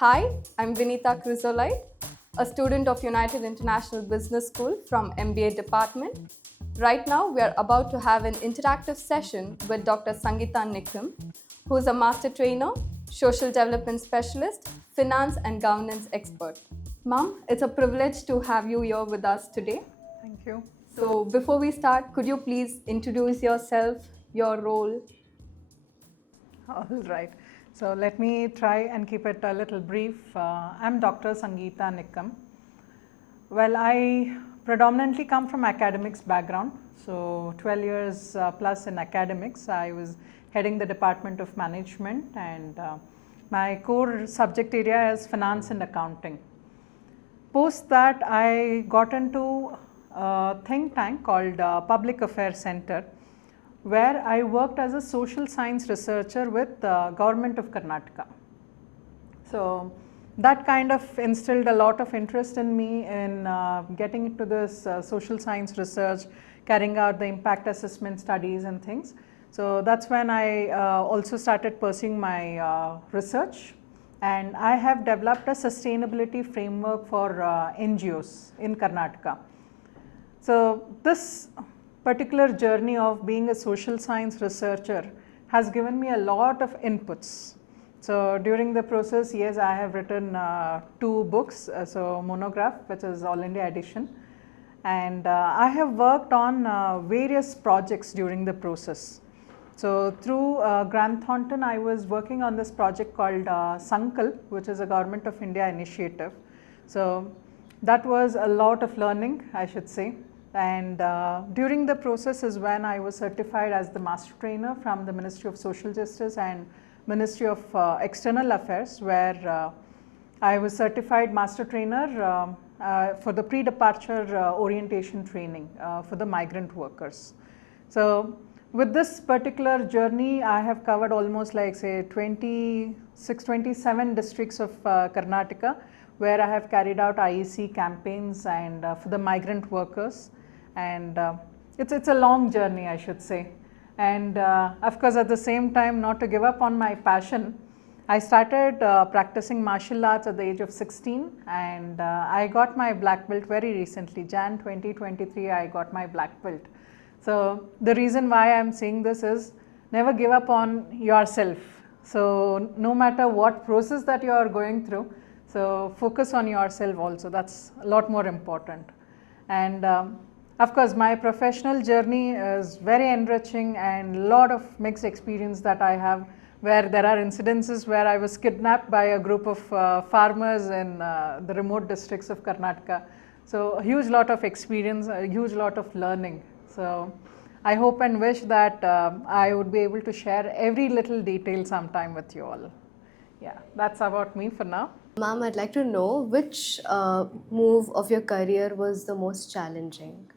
Hi, I'm Vinita Chrysolite, a student of United International Business School from MBA department. Right now, we are about to have an interactive session with Dr. Sangeetha Nikkam, who is a master trainer, social development specialist, finance and governance expert. Ma'am, it's a privilege to have you here with us today. Thank you. So, before we start, could you please introduce yourself, your role? All right. So let me try and keep it a little brief. I'm Dr. Sangeetha Nikkam. Well, I predominantly come from academics background. So 12 years plus in academics. I was heading the Department of Management, and my core subject area is finance and accounting. Post that, I got into a think tank called Public Affairs Center, where I worked as a social science researcher with the government of Karnataka. So that kind of instilled a lot of interest in me in getting into this social science research, carrying out the impact assessment studies and things. So that's when I also started pursuing my research, and I have developed a sustainability framework for NGOs in Karnataka. So this particular journey of being a social science researcher has given me a lot of inputs. So during the process, yes, I have written 2 books, so monograph, which is All India edition, and I have worked on various projects during the process. So through Grant Thornton, I was working on this project called Sankalp, which is a Government of India initiative. So that was a lot of learning, I should say. And during the process is when I was certified as the master trainer from the Ministry of Social Justice and Ministry of External Affairs, where I was certified master trainer for the pre-departure orientation training for the migrant workers. So with this particular journey, I have covered almost like say 26, 27 districts of Karnataka, where I have carried out IEC campaigns and for the migrant workers. And it's a long journey, I should say. And of course, at the same time, not to give up on my passion, I started practicing martial arts at the age of 16, and I got my black belt very recently. Jan 2023, I got my black belt. So the reason why I'm saying this is never give up on yourself. So no matter what process that you are going through, so focus on yourself also. That's a lot more important. And of course, my professional journey is very enriching, and a lot of mixed experience that I have, where there are incidences where I was kidnapped by a group of farmers in the remote districts of Karnataka. So a huge lot of experience, a huge lot of learning. So I hope and wish that I would be able to share every little detail sometime with you all. Yeah, that's about me for now. Ma'am, I'd like to know which move of your career was the most challenging?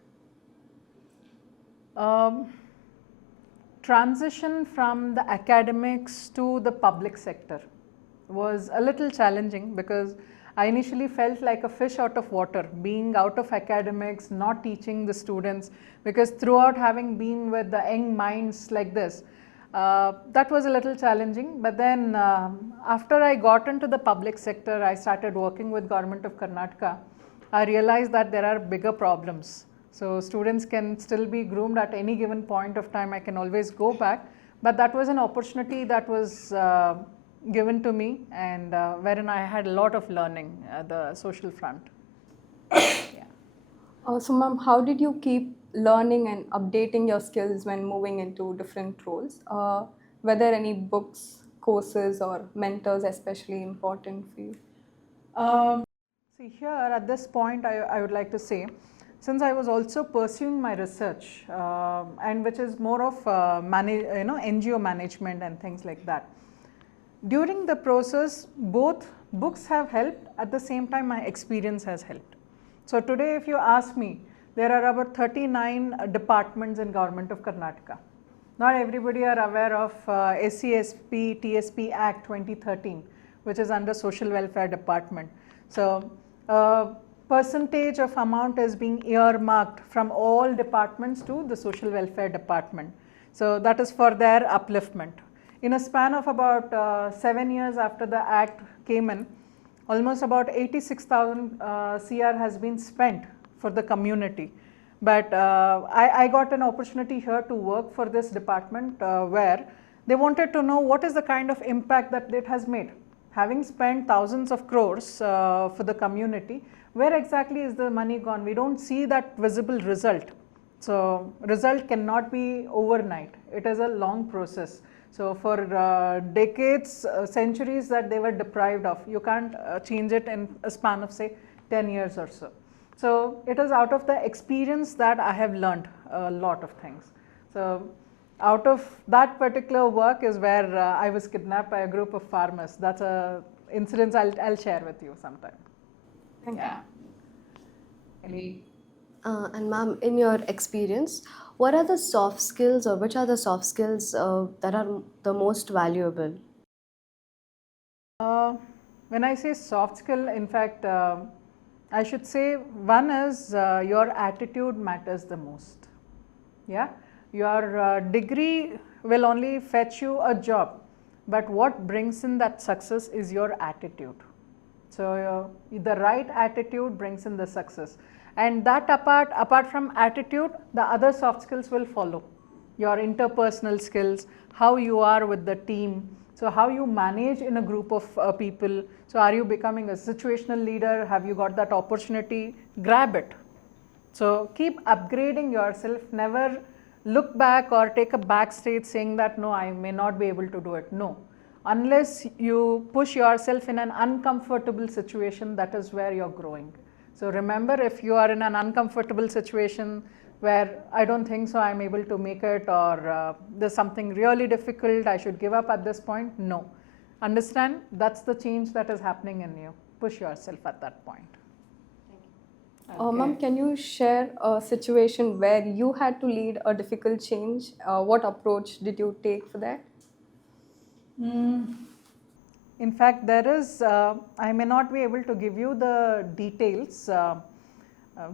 Transition from the academics to the public sector was a little challenging, because I initially felt like a fish out of water, being out of academics, not teaching the students, because throughout having been with the young minds like this, that was a little challenging. But then after I got into the public sector, I started working with Government of Karnataka. I realized that there are bigger problems. So students can still be groomed at any given point of time. I can always go back, but that was an opportunity that was given to me, and wherein I had a lot of learning at the social front. Yeah. So, ma'am, how did you keep learning and updating your skills when moving into different roles? Were there any books, courses, or mentors especially important for you? See, here at this point, I would like to say, since I was also pursuing my research, and which is more of NGO management and things like that. During the process, both books have helped. At the same time, my experience has helped. So today, if you ask me, there are about 39 departments in Government of Karnataka. Not everybody are aware of SCSP TSP Act 2013, which is under Social Welfare Department. So percentage of amount is being earmarked from all departments to the Social Welfare Department. So that is for their upliftment. In a span of about 7 years after the act came in, almost about 86,000 CR has been spent for the community. But I got an opportunity here to work for this department where they wanted to know what is the kind of impact that it has made. Having spent thousands of crores for the community, where exactly is the money gone? We don't see that visible result. So result cannot be overnight. It is a long process. So for decades, centuries that they were deprived of, you can't change it in a span of say 10 years or so. So it is out of the experience that I have learned a lot of things. So out of that particular work is where I was kidnapped by a group of farmers. That's a incident I'll share with you sometime. Thank Yeah. you. And ma'am, in your experience, what are the soft skills or which are the soft skills that are the most valuable? When I say soft skill, in fact, I should say one is your attitude matters the most. Yeah, your degree will only fetch you a job, but what brings in that success is your attitude. So the right attitude brings in the success, and that apart from attitude, the other soft skills will follow. Your interpersonal skills, how you are with the team, so how you manage in a group of people. So are you becoming a situational leader? Have you got that opportunity? Grab it. So keep upgrading yourself. Never look back or take a back stage saying that no, I may not be able to do it. No, unless you push yourself in an uncomfortable situation, that is where you're growing. So remember, if you are in an uncomfortable situation where I don't think so I'm able to make it, or there's something really difficult, I should give up at this point, no. Understand, that's the change that is happening in you. Push yourself at that point. Ma'am, can you share a situation where you had to lead a difficult change? What approach did you take for that? In fact, there is, I may not be able to give you the details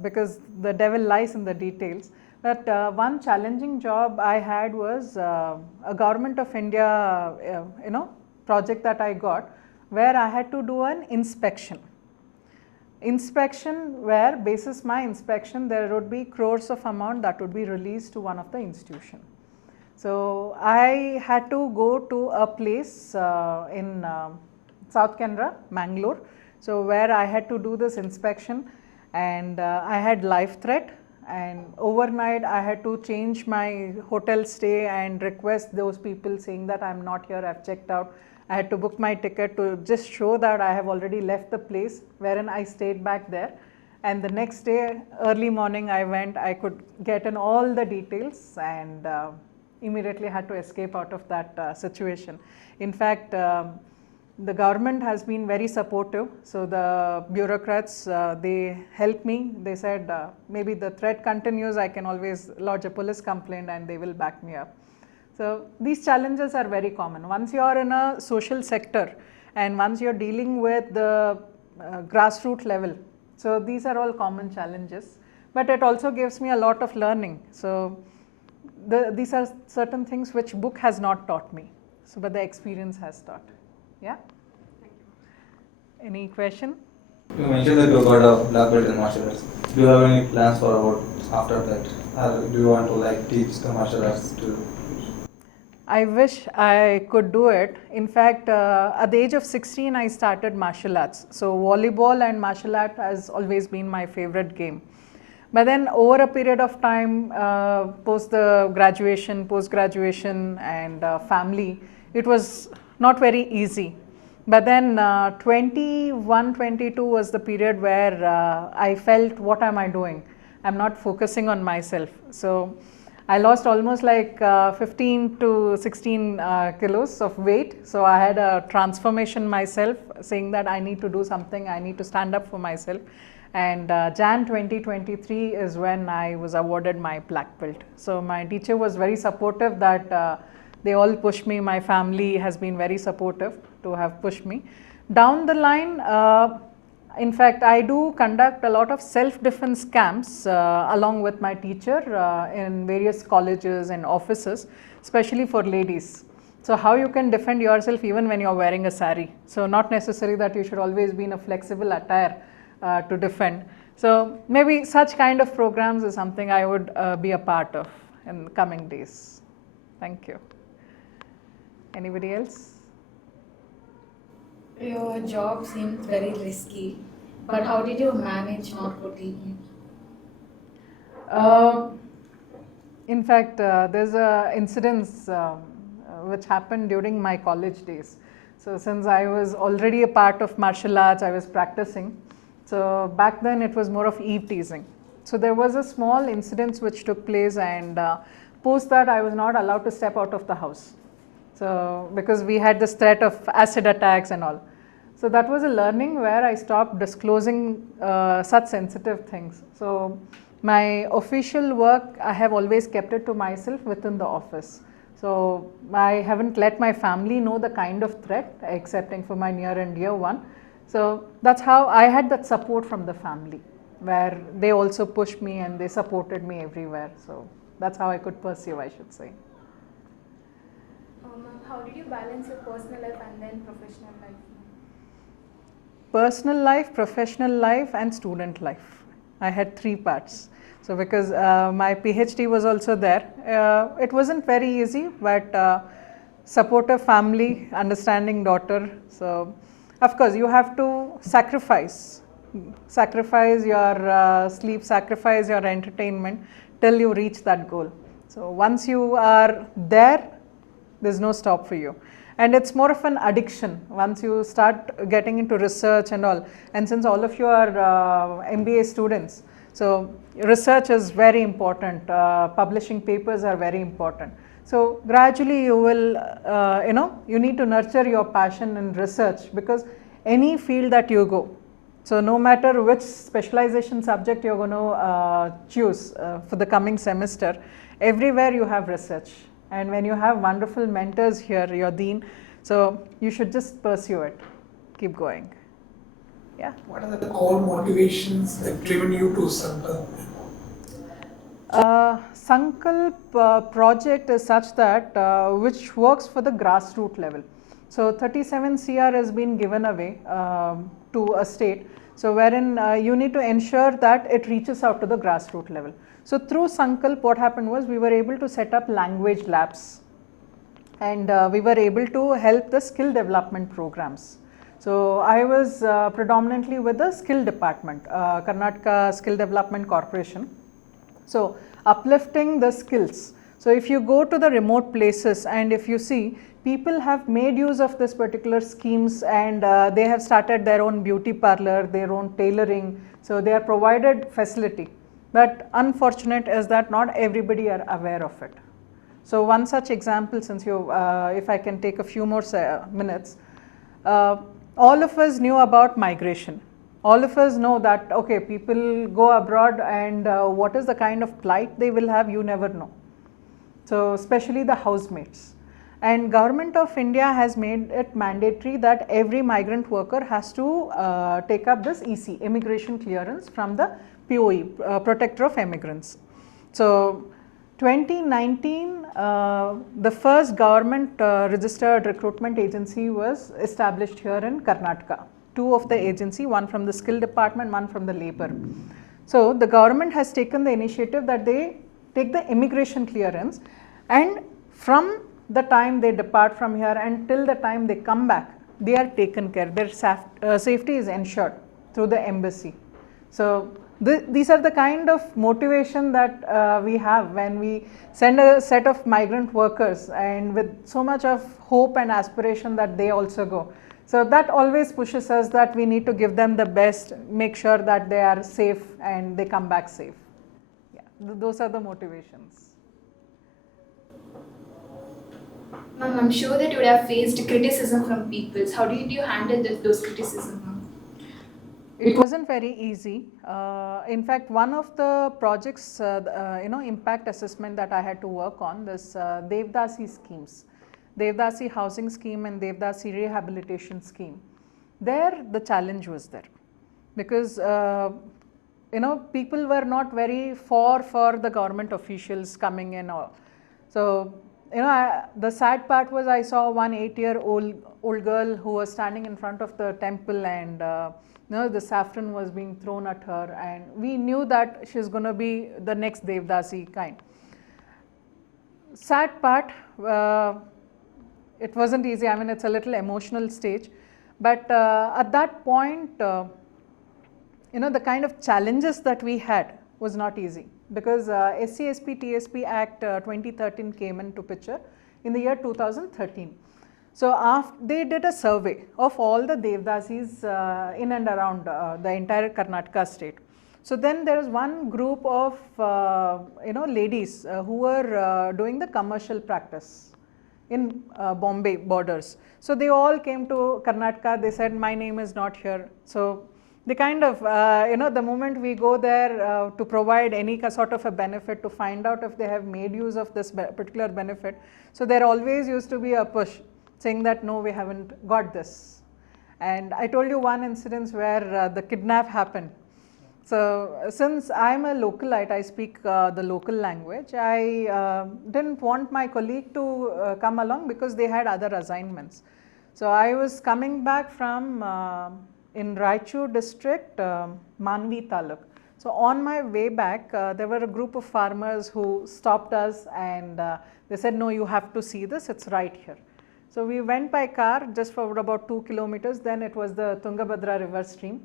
because the devil lies in the details. But one challenging job I had was a Government of India, project that I got, where I had to do an inspection. Inspection where, basis my inspection, there would be crores of amount that would be released to one of the institution. So I had to go to a place in South Canara, Mangalore, so where I had to do this inspection, and I had life threat, and overnight I had to change my hotel stay and request those people saying that I'm not here, I've checked out. I had to book my ticket to just show that I have already left the place, wherein I stayed back there. And the next day, early morning, I went, I could get in all the details, and immediately had to escape out of that situation. In fact, the government has been very supportive. So the bureaucrats, they helped me. They said, maybe the threat continues, I can always lodge a police complaint and they will back me up. So these challenges are very common. Once you are in a social sector and once you're dealing with the grassroots level, so these are all common challenges, but it also gives me a lot of learning. So these are certain things which book has not taught me, so but the experience has taught. Yeah. Thank you. Any question? You mentioned that you got a black belt in martial arts. Do you have any plans for about after that? Or do you want to teach the martial arts to? I wish I could do it. In fact, at the age of 16, I started martial arts. So volleyball and martial art has always been my favorite game. But then over a period of time, post the graduation, post-graduation and family, it was not very easy. But then 21, 22 was the period where I felt, what am I doing? I'm not focusing on myself. So I lost almost 15 to 16 kilos of weight. So I had a transformation myself, saying that I need to do something, I need to stand up for myself. And Jan 2023 is when I was awarded my black belt. So my teacher was very supportive that they all pushed me. My family has been very supportive to have pushed me. Down the line, in fact, I do conduct a lot of self-defense camps along with my teacher in various colleges and offices, especially for ladies. So how you can defend yourself even when you're wearing a sari. So not necessary that you should always be in a flexible attire to defend. So maybe such kind of programs is something I would be a part of in the coming days. Thank you. Anybody else? Your job seemed very risky, but how did you manage not to leave it? In fact, there's a incident which happened during my college days. So since I was already a part of martial arts, I was practicing. So back then it was more of eve teasing. So there was a small incident which took place, and post that I was not allowed to step out of the house. So because we had this threat of acid attacks and all. So that was a learning where I stopped disclosing such sensitive things. So my official work, I have always kept it to myself within the office. So I haven't let my family know the kind of threat, excepting for my near and dear one. So that's how I had that support from the family, where they also pushed me and they supported me everywhere. So that's how I could pursue, I should say. Ma'am, how did you balance your personal life and then professional life? Personal life, professional life and student life. I had 3 parts. So because my PhD was also there, it wasn't very easy, but supportive family, understanding daughter. So of course you have to sacrifice your sleep, sacrifice your entertainment till you reach that goal. So once you are there, there's no stop for you. And it's more of an addiction once you start getting into research and all. And since all of you are MBA students, so research is very important. Publishing papers are very important. So gradually you will, you need to nurture your passion in research, because any field that you go, so no matter which specialization subject you're going to choose for the coming semester, everywhere you have research. And when you have wonderful mentors here, your dean, so you should just pursue it, keep going. Yeah. What are the core motivations that driven you to Sankalp? Sankalp project is such that which works for the grassroots level. So 37 CR has been given away to a state, so wherein you need to ensure that it reaches out to the grassroots level. So through Sankalp, what happened was we were able to set up language labs, and we were able to help the skill development programs. So I was predominantly with the skill department, Karnataka Skill Development Corporation. So uplifting the skills. So if you go to the remote places and if you see, people have made use of this particular schemes, and they have started their own beauty parlor, their own tailoring. So they are provided facility. But unfortunate is that not everybody are aware of it. So one such example, since you, if I can take a few more minutes, all of us knew about migration. All of us know that, okay, people go abroad, and what is the kind of plight they will have, you never know. So especially the housemates. And Government of India has made it mandatory that every migrant worker has to take up this EC, immigration clearance, from the POE, Protector of Immigrants. So 2019, the first government registered recruitment agency was established here in Karnataka. 2 of the agency, one from the skill department, one from the labor. So the government has taken the initiative that they take the immigration clearance, and from the time they depart from here until the time they come back, they are taken care. Their safety is ensured through the embassy. So these are the kind of motivation that we have when we send a set of migrant workers, and with so much of hope and aspiration that they also go. So that always pushes us that we need to give them the best, make sure that they are safe and they come back safe. Yeah, those are the motivations. Ma'am, I'm sure that you would have faced criticism from people. How did you handle those criticisms, ma'am? It wasn't very easy. In fact, one of the projects, impact assessment that I had to work on, this Devdasi schemes, Devdasi housing scheme and Devdasi rehabilitation scheme. There, the challenge was there, because people were not very for the government officials coming in. All. So the sad part was I saw one 8-year-old girl who was standing in front of the temple, and the saffron was being thrown at her, and we knew that she's going to be the next Devdasi kind. Sad part, it wasn't easy. I mean, it's a little emotional stage, but at that point, the kind of challenges that we had was not easy, because SC/ST TSP Act 2013 came into picture in the year 2013. So they did a survey of all the Devdasis in and around the entire Karnataka state. So then there was one group of ladies who were doing the commercial practice in Bombay borders. So they all came to Karnataka. They said, my name is not here. So they kind of, the moment we go there to provide any sort of a benefit, to find out if they have made use of this particular benefit, so there always used to be a push saying that no, we haven't got this. And I told you one incident where the kidnap happened. So since I'm a localite, I speak the local language, I didn't want my colleague to come along because they had other assignments. So I was coming back from in Raichur district, Manvi Taluk. So on my way back, there were a group of farmers who stopped us, and they said, no, you have to see this, it's right here. So we went by car just for about 2 kilometers. Then it was the Tungabhadra river stream.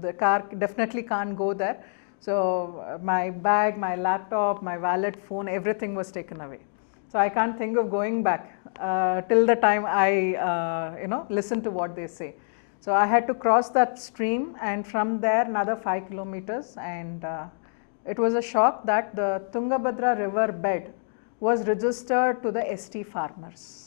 The car definitely can't go there. So my bag, my laptop, my wallet, phone, everything was taken away. So I can't think of going back till the time I listen to what they say. So I had to cross that stream, and from there another 5 kilometers, and it was a shock that the Tungabhadra river bed was registered to the ST farmers.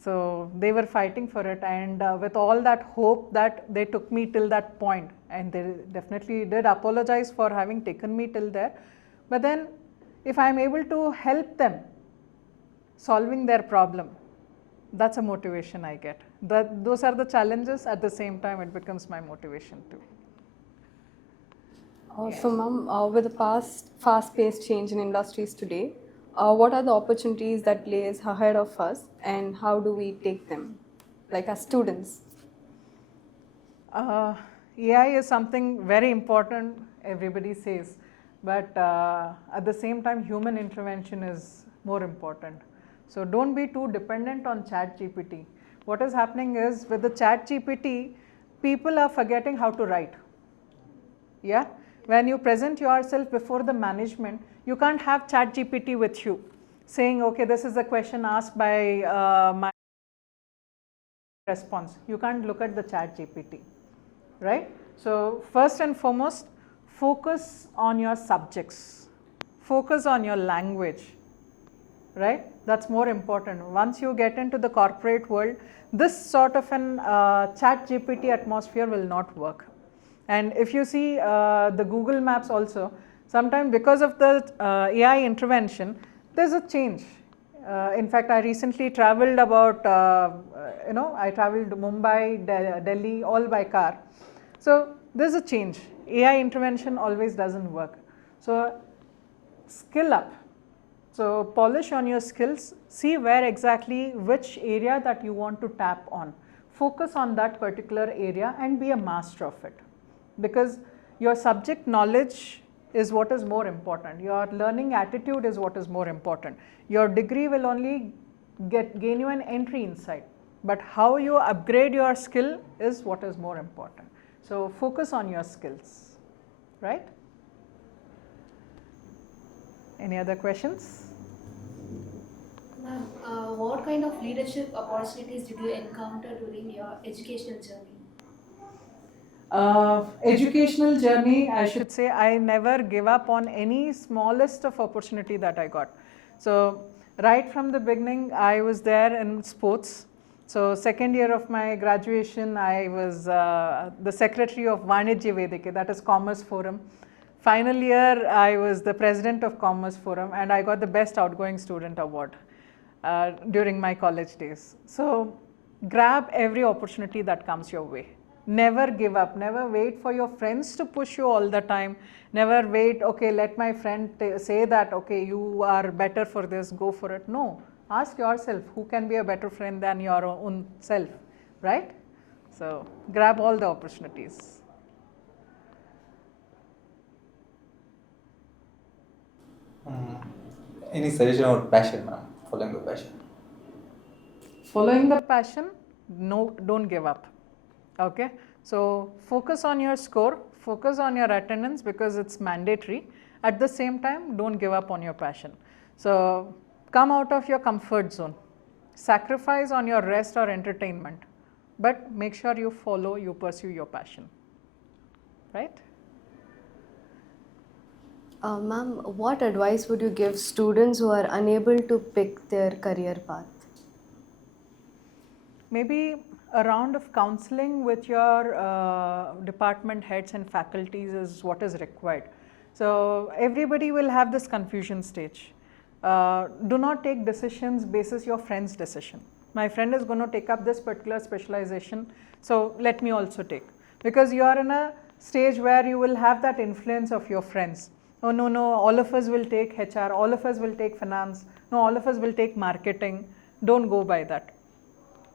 So they were fighting for it, and with all that hope that they took me till that point, and they definitely did apologize for having taken me till there. But then if I am able to help them solving their problem, that's a motivation I get. Those are the challenges. At the same time, it becomes my motivation too. So ma'am, with the fast-paced change in industries today, what are the opportunities that lays ahead of us, and how do we take them, like as students? AI is something very important, everybody says, but at the same time, human intervention is more important. So don't be too dependent on ChatGPT. What is happening is, with the ChatGPT, people are forgetting how to write. Yeah? When you present yourself before the management, you can't have ChatGPT with you saying, okay, this is a question asked by my response. You can't look at the ChatGPT, right? So first and foremost, focus on your subjects, focus on your language, right? That's more important. Once you get into the corporate world, this sort of an ChatGPT atmosphere will not work. And if you see the Google Maps also, sometimes because of the AI intervention, there's a change. In fact, I recently traveled about, I traveled Mumbai, Delhi, all by car. So there's a change. AI intervention always doesn't work. So skill up. So polish on your skills, see where exactly, which area that you want to tap on. Focus on that particular area and be a master of it. Because your subject knowledge is what is more important. Your learning attitude is what is more important. Your degree will only gain you an entry inside. But how you upgrade your skill is what is more important. So focus on your skills, right? Any other questions? Ma'am, what kind of leadership opportunities did you encounter during your educational journey? Educational journey, I should say, I never give up on any smallest of opportunity that I got. So right from the beginning, I was there in sports. So second year of my graduation, I was the secretary of Vanijya Vedike, that is Commerce Forum. Final year, I was the president of Commerce Forum, and I got the best outgoing student award during my college days. So grab every opportunity that comes your way. Never give up. Never wait for your friends to push you all the time. Never wait, okay, let my friend say that, okay, you are better for this, go for it. No. Ask yourself, who can be a better friend than your own self, right? So, grab all the opportunities. Any suggestion about passion, ma'am? Following the passion. Following the passion, no, don't give up. Okay, so focus on your score, focus on your attendance because it's mandatory. At the same time, don't give up on your passion. So come out of your comfort zone, sacrifice on your rest or entertainment, but make sure you follow, you pursue your passion, right? Ma'am, what advice would you give students who are unable to pick their career path? Maybe a round of counseling with your department heads and faculties is what is required. So everybody will have this confusion stage. Do not take decisions basis your friend's decision. My friend is going to take up this particular specialization, so let me also take. Because you are in a stage where you will have that influence of your friends. Oh no, all of us will take HR, all of us will take finance, no, all of us will take marketing. Don't go by that.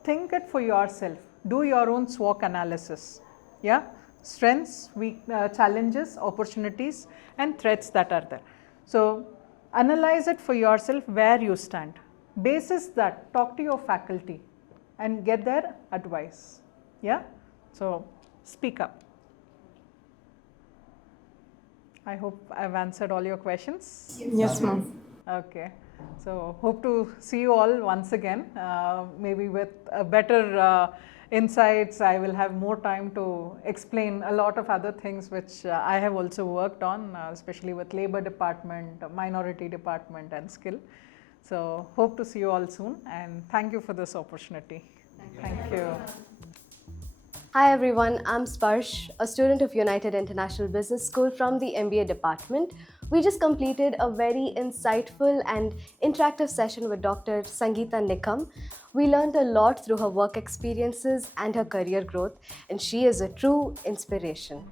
Think it for yourself. Do your own SWOT analysis. Yeah, strengths, challenges, opportunities, and threats that are there. So analyze it for yourself where you stand. Basis that, talk to your faculty and get their advice. Yeah, so speak up. I hope I've answered all your questions. Yes, ma'am. Okay, so hope to see you all once again, maybe with a better insights. I will have more time to explain a lot of other things which I have also worked on, especially with labor department, minority department and skill. So hope to see you all soon and thank you for this opportunity. Thank you. Hi everyone, I'm Sparsh, a student of United International Business School from the MBA department. We just completed a very insightful and interactive session with Dr. Sangeetha Nikkam. We learned a lot through her work experiences and her career growth, and she is a true inspiration.